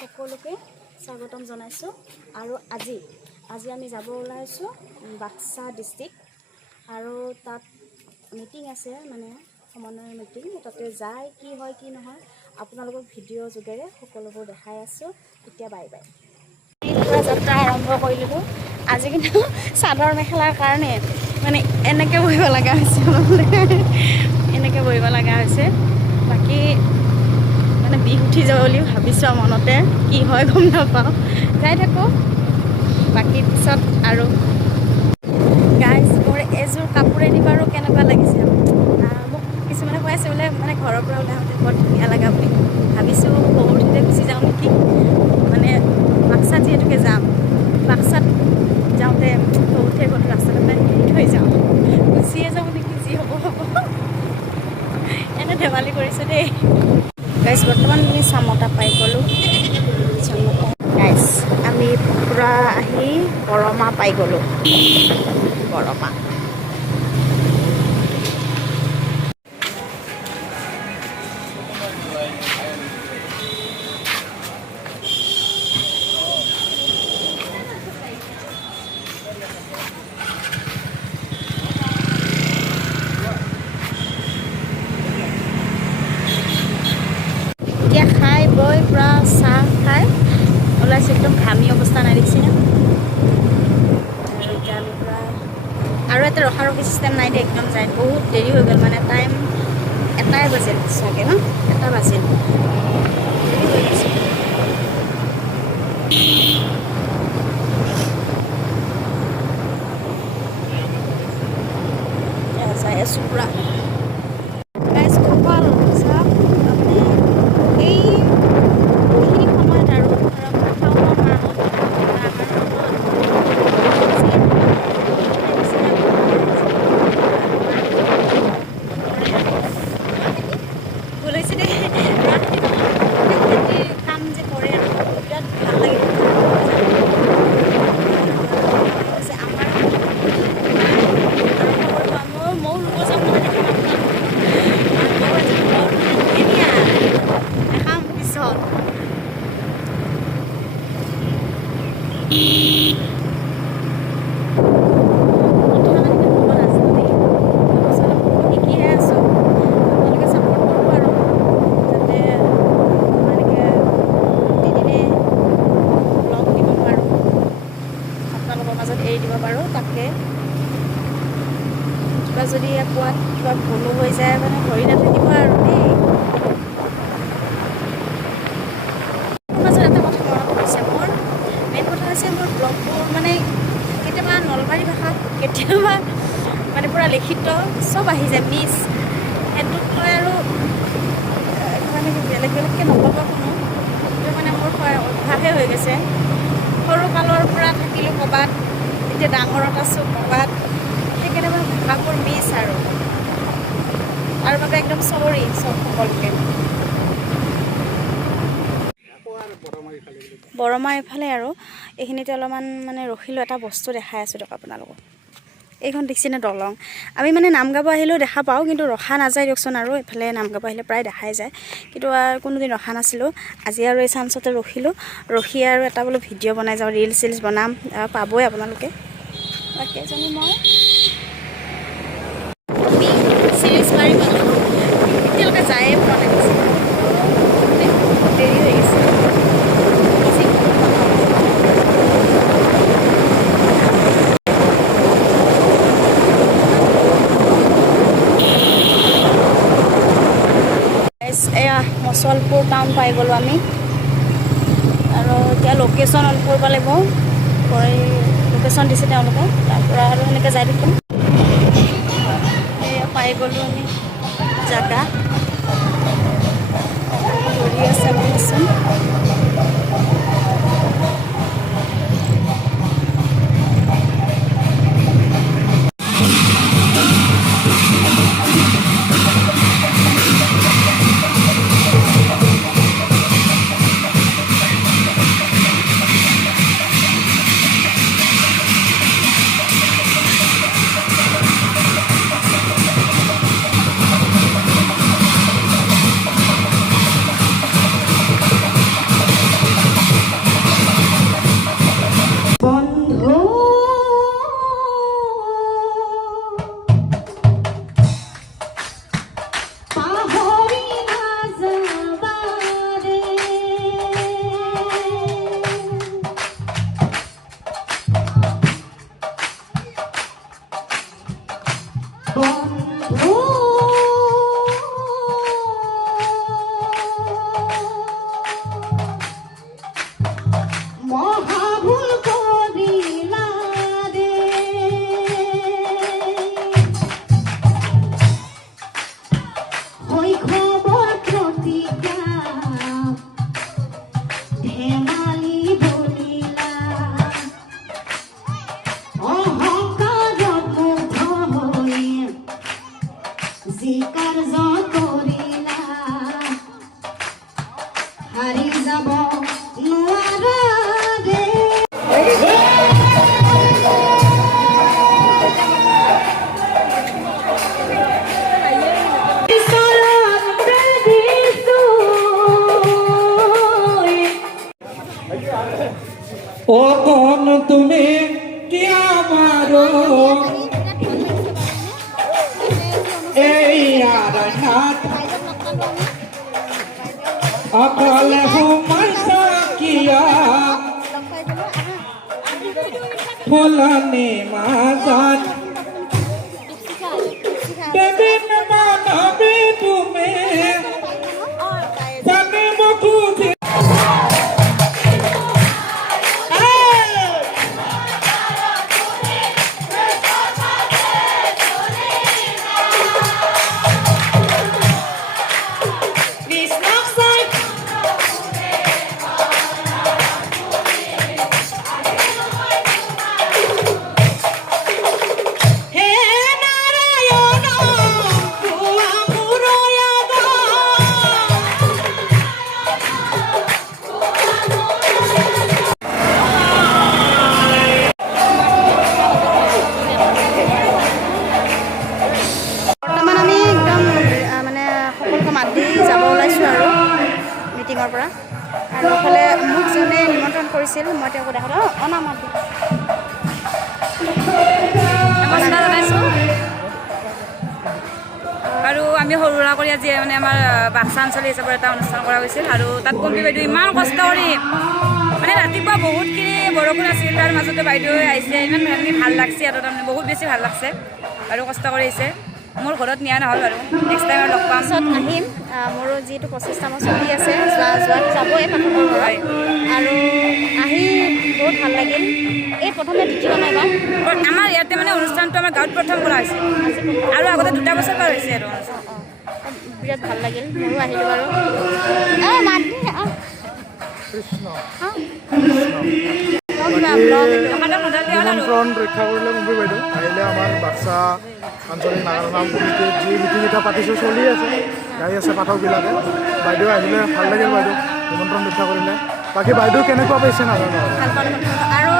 সকলোকে স্বাগতম জনাইছোঁ। আৰু আজি আমি যাব ওলাইছোঁ বাক্সা ডিষ্ট্ৰিক্ট, আৰু তাত মিটিং আছে, মানে সমন্বয় মিটিং। তাতে যায় কি হয় কি নহয় আপোনালোকক ভিডিঅ' যোগেৰে সকলোবোৰ দেখাই আছোঁ। এতিয়া বাই বাই। পুৰা যাত্ৰা আৰম্ভ কৰিলোঁ। আজি কিন্তু চাদৰ মেখেলাৰ কাৰণে মানে এনেকৈ বহিব লগা হৈছে, এনেকৈ বহিব লগা হৈছে। বাকী মানে বিষ উঠি যাব বুলি ভাবিছোঁ মনতে, কি হয় গম নাপাওঁ। যাই থাকোঁ, বাকী পিছত আৰু গাইজ মোৰ এযোৰ কাপোৰেদি বাৰু কেনেকুৱা লাগিছে। মোক কিছুমানে কৈ আছে বোলে মানে ঘৰৰ পৰা ওলাওঁতে বৰ ধুনীয়া লগা বুলি। ভাবিছোঁ বহুততে গুচি যাওঁ নেকি, মানে বাক্সাত যিহেতুকে যাম, বাক্সাত যাওঁতে বহুতে গ'ল ৰাস্তাতে এৰি থৈ যাওঁ, গুচিয়ে যাওঁ নেকি, যি হ'ব হ'ব। এনে ধেমালি কৰিছোঁ দেই গাইজ। বৰ্তমান আমি চামতা পাই গ'লোঁ। গাইজ আমি পূৰা আহি বৰমা পাই গ'লোঁ। বৰমা এতিয়া খাই বৈ পূৰা চাহ খাই ওলাইছোঁ। একদম ঘামি অৱস্থা নাই দেখিছে না। আৰু এতিয়া আমি পূৰা আৰু এটা ৰখি চিষ্টেম নাই দেই, একদম যায়। বহুত দেৰি হৈ গ'ল, মানে টাইম 1টাই বাজিল চাগে ন, 1টা বাজিল, দেৰি হৈ গৈছে। যাই আছোঁ পূৰা গাইজ। কপাল চাওক আপুনি, এইখিনি সময়ত আৰু ওলাইছে দেই কাম যে কৰে আৰু বিৰাট ভাল লাগে। আমাৰ ময়ো ৰুব যাম নহয়, দেখিম আপোনালোকক। ধুনীয়া দেখাম পিছত। এৰি দিব পাৰোঁ, তাকে কিবা যদি কোৱাত কিবা ভুলো হৈ যায় মানে ভৰি নাথাকিব আৰু দেই। মাজত এটা কথা মনত পৰিছে মোৰ, মেইন কথা হৈছে মোৰ ব্লগবোৰ মানে কেতিয়াবা নলবাৰী ভাষাত, কেতিয়াবা মানে পূৰা লিখিত চব আহি যায় মিছ। সেইটোক লৈ আৰু মানে বেলেগ বেলেগকৈ নক'ব কোনো, সেইটো মানে মোৰ অভ্যাসেই হৈ গৈছে। সৰুকালৰ পৰা থাকিলোঁ ক'ৰবাত, এতিয়া ডাঙৰত আছোঁ ক'ৰবাত, সেইকাৰণে মানে ভাষাবোৰ মিছ আৰু তাৰ বাবে একদম চৰি চব সকলোকে। বৰমাৰ এইফালে আৰু এইখিনিতে অলপমান মানে ৰখিলোঁ, এটা বস্তু দেখাই আছোঁ দিয়ক আপোনালোকক। এইখন দেখিছেনে দলং। আমি মানে নাম গাব আহিলেও দেখা পাওঁ, কিন্তু ৰখা নাযায় দিয়কচোন। আৰু এইফালে নাম গাব আহিলে প্ৰায় দেখাই যায়, কিন্তু কোনোদিন ৰখা নাছিলোঁ। আজি আৰু এই চান্সতে ৰখি আৰু এটা বোলো ভিডিঅ' বনাই যাওঁ, ৰিলচ চিলচ বনাম, পাবই আপোনালোকে। বাকী এজনী মই চিৰিজ মাৰি পালোঁ, এতিয়ালৈকে যায়ে পোৱা নাই, দেৰি হৈ গৈছে। এয়া মচলপুৰ টাউন পাই গ'লোঁ আমি, আৰু এতিয়া লোকেশ্যন অন কৰিব লাগিব। লোকেশ্যন দিছে তেওঁলোকে, তাৰপৰা আৰু সেনেকৈ যাই থাকিম। এয়া পাই গ'লোঁ আমি জাগা, ঘূৰি আছে লোকেশ্যন। বন্ধু মহাভুল করিলা রে খবর প্রতিজ্ঞা ধেমালি বলিলা অহংকার মুগ্ধ হয়ে যি কার্য করিলা হারি যাব নোৱাৰা ৰে ও কোন তুমি কি আমাৰো এই আৰানাথ অকল হুমাৰ সাকিয়া ফুলনে মাজাত বেবিন মানবে তুমি জানে মুখুজি বৰ্তমান আমি একদম মানে সকলোকে মাত দি যাব ওলাইছোঁ আৰু মিটিঙৰ পৰা আৰু ইফালে মোক যোনে নিমন্ত্ৰণ কৰিছিল মই তেওঁকো দেখালোঁ অনা মাত দি নমস্কাৰ জনাইছোঁ আৰু আমি সৰু সুৰা কৰি আজি মানে আমাৰ বাক্সা আঞ্চলিক হিচাপত এটা অনুষ্ঠান কৰা হৈছিল আৰু তাত কম্পী বাইদেউ ইমান কষ্ট কৰি মানে ৰাতিপুৱা বহুতখিনি বৰষুণ আছিল তাৰ মাজতে বাইদেউ আহিছে ইমান ভাল লাগছে আৰু তাৰমানে বহুত বেছি ভাল লাগছে আৰু কষ্ট কৰি আহিছে মোৰ ঘৰত নিয়া নহ'ল বাৰু নেক্সট টাইম লগ পাম পিছত আহিম মোৰো যিটো প্ৰচেষ্টা মোৰ চলি আছে যোৱাটো যাবই পাঠকৰ ঘৰত আৰু আহি বহুত ভাল লাগিল এই প্ৰথমে দ্বিতীয় নাই এবাৰ আমাৰ ইয়াতে মানে অনুষ্ঠানটো আমাৰ গাঁৱত প্ৰথম কৰা হৈছে আৰু আগতে 2 বছৰ পাৰ হৈছে আৰু বিৰাট ভাল লাগিল মোৰো আহিলোঁ বাৰু মাত নিমন্ত্ৰণ ৰক্ষা কৰিলে মুম্বই বাইদেউ আহিলে আমাৰ বাক্সা আঞ্চলিক নাগাৰা নাম কমিটিত যি মিটিং এটা পাতিছোঁ চলি আছে গাই আছে পাঠকবিলাকে বাইদেউ আহিলে ভাল লাগিল বাইদেউ নিমন্ত্ৰণ ৰক্ষা কৰিলে বাকী বাইদেউ কেনেকুৱা পাইছে নাজানো ভাল পালোঁ আৰু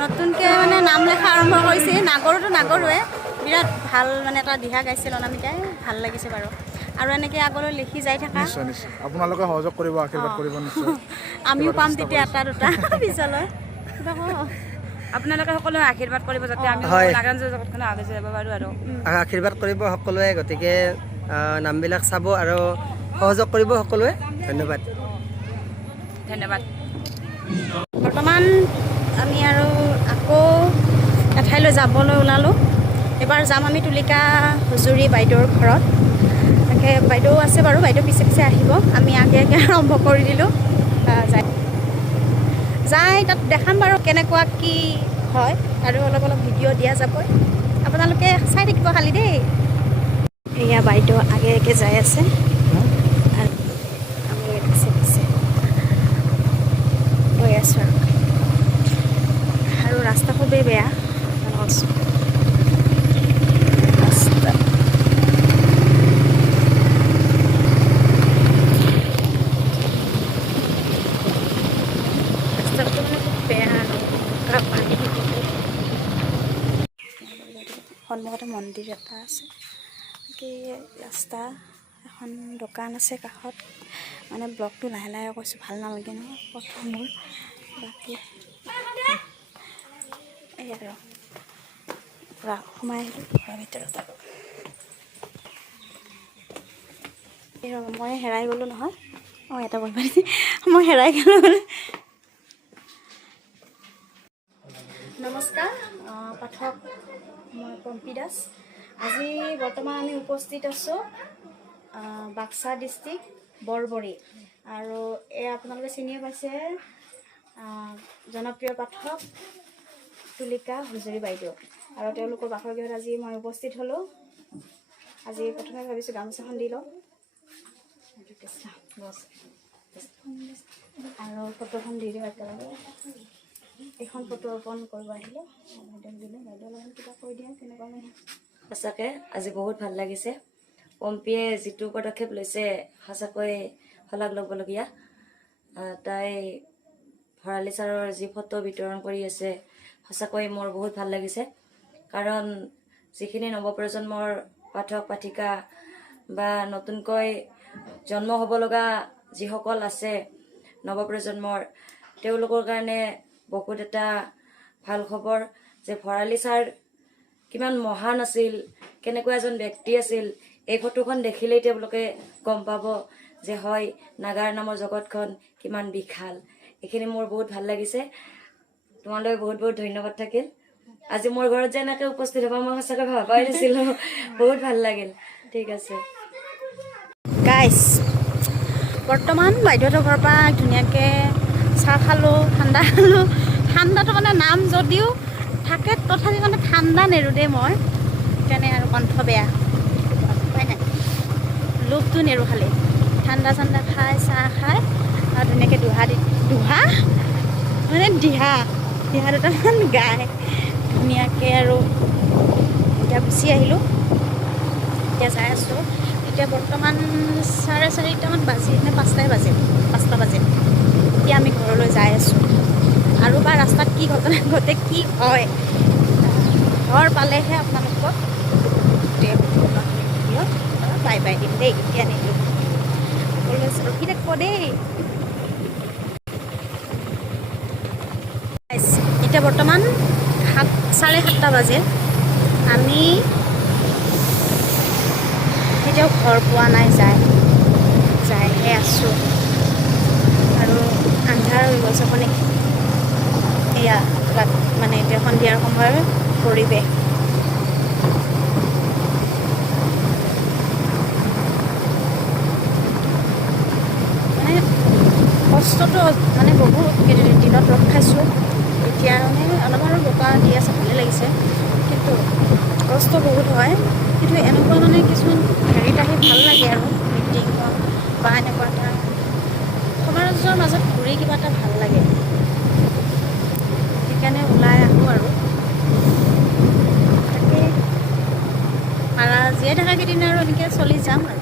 নতুনকৈ মানে নাম লেখা আৰম্ভ কৰিছে নাগৰোতো নাগৰোৱে বিৰাট ভাল মানে এটা দিহা গাইছিল অনামিকাই ভাল লাগিছে বাৰু আৰু এনেকৈ আগলৈ লিখি যাই থাকা নিশ্চয় নিশ্চয় আপোনালোকে সহযোগ কৰিব আশীৰ্বাদ কৰিব নিশ্চয় আমিও পাম তেতিয়া এটা দুটা পিছলৈ আপোনালোকে সকলোৱে আশীৰ্বাদ কৰিব যাতে আমি নাগান জগতখনে আগুৱাই যাব পাৰোঁ আৰু আশীৰ্বাদ কৰিব সকলোৱে গতিকে নামবিলাক চাব আৰু সহযোগ কৰিব সকলোৱে ধন্যবাদ ধন্যবাদ বৰ্তমান আমি আৰু আকৌ এঠাইলৈ যাবলৈ ওলালোঁ এবাৰ যাম আমি তুলিকা হুজুৰি বাইদেউৰ ঘৰত তাকে বাইদেউ আছে বাৰু বাইদেউ পিছে পিছে আহিব আমি আগে আগে আৰম্ভ কৰি দিলোঁ যাই তাত দেখাম বাৰু কেনেকুৱা কি হয় আৰু অলপ অলপ ভিডিঅ' দিয়া যাবই আপোনালোকে চাই থাকিব খালি দেই এয়া বাইদেউ আগে আগে যাই আছে আৰু আমি পিছে পিছে গৈ আছোঁ আৰু ৰাস্তা খুবেই বেয়া কৈছোঁ ৰাস্তা ৰাস্তাটো মানে খুব বেয়া সন্মুখতে মন্দিৰ এটা আছে কি ৰাস্তা এখন দোকান আছে কাষত মানে ব্লগটো লাহে লাহে কৈছোঁ ভাল নালাগে নহয় প্ৰথম মোৰ বাকী এই আৰু পূৰা সোমাই আহিলোঁ ঘৰৰ ভিতৰত এই মই হেৰাই গ'লোঁ নহয় অঁ এটা কৰিব পাৰিছে মই হেৰাই গ'লোঁ মানে নমস্কাৰ পাঠক মই পম্পী দাস আজি বৰ্তমান আমি উপস্থিত আছোঁ বাক্সা ডিষ্ট্ৰিক্ট বৰবৰী আৰু এয়া আপোনালোকে চিনিয়ে পাইছে জনপ্ৰিয় পাঠক তুলিকা হুজুৰী বাইদেউ আৰু তেওঁলোকৰ বাসগৃহত আজি মই উপস্থিত হ'লোঁ। আজি প্ৰথমে ভাবিছোঁ গামোচাখন দি লওঁ আৰু ফটোখন দি দিওঁ একেলগে। এইখন ফটো অৰ্পণ কৰিব আহিলে বাইদেউক দিলে, বাইদেউ লগত কিবা কৈ দিয়ে তেনেকুৱা মানে। সঁচাকৈ আজি বহুত ভাল লাগিছে। পম্পীয়ে যিটো পদক্ষেপ লৈছে সঁচাকৈ শলাগ ল'বলগীয়া। তাই ভৰালী ছাৰৰ যি ফটো বিতৰণ কৰি আছে সঁচাকৈ মোৰ বহুত ভাল লাগিছে, কাৰণ যিখিনি নৱপ্ৰজন্মৰ পাঠক পাঠিকা বা নতুনকৈ জন্ম হ'ব লগা যিসকল আছে নৱপ্ৰজন্মৰ, তেওঁলোকৰ কাৰণে বহুত এটা ভাল খবৰ যে ভৰালী ছাৰ কিমান মহান আছিল, কেনেকুৱা এজন ব্যক্তি আছিল। এই ফটোখন দেখিলেই তেওঁলোকে গম পাব যে হয় নাগাৰ নামৰ জগতখন কিমান বিশাল। এইখিনি মোৰ বহুত ভাল লাগিছে। তোমালৈ বহুত বহুত ধন্যবাদ থাকিল। আজি মোৰ ঘৰত যে এনেকৈ উপস্থিত হ'ব মই সঁচাকৈ ভবাই নাছিলোঁ। বহুত ভাল লাগিল। ঠিক আছে গাইছ, বৰ্তমান বাইদেউহঁতৰ ঘৰৰ পৰা ধুনীয়াকৈ চাহ খালোঁ, ঠাণ্ডা খালোঁ। ঠাণ্ডাটো মানে নাম যদিও থাকে তথাপি মানে ঠাণ্ডা নেৰোঁ দেই মই, সেইকাৰণে আৰু কণ্ঠ বেয়া উপায় নাই, লোভটো নেৰোঁ খালি। ঠাণ্ডা চাণ্ডা খাই চাহ খাই আৰু ধুনীয়াকৈ দিহা দুটামান গাই ধুনীয়াকৈ আৰু এতিয়া গুচি আহিলোঁ। এতিয়া যাই আছোঁ। এতিয়া বৰ্তমান 4:30মান বাজি নে 5টাই বাজে, 5টা বাজে। এতিয়া আমি ঘৰলৈ যাই আছোঁ আৰু বা ৰাস্তাত কি ঘটনা ঘটে কি হয় ঘৰ পালেহে আপোনালোকক বাই বাই দিম দেই। এতিয়া নিদিওঁ, সকলোৱে ৰখি থাকিব দেই। এতিয়া বৰ্তমান 7:30 বাজে। আমি এতিয়াও ঘৰ পোৱা নাই, যাইহে আছোঁ আৰু আন্ধাৰ হৈ গ'ল চাবনে। এয়া মানে এতিয়া সন্ধিয়াৰ সময়ৰ পৰিৱেশ। মানে কষ্টটো মানে বহুত দিনত ৰখ খাইছোঁ। এতিয়া মানে অলপ আৰু বোকা দি আছে, ভালেই লাগিছে, কিন্তু কষ্ট বহুত হয়। কিন্তু এনেকুৱা মানে কিছুমান হেৰিত আহি ভাল লাগে আৰু মিটিং হওক বা এনেকুৱা এটা সমাজৰ মাজত ঘূৰি কিবা এটা ভাল লাগে, সেইকাৰণে ওলাই আহোঁ আৰু তাকে জীয়াই থকা কেইদিন আৰু এনেকৈ চলি যাম আৰু।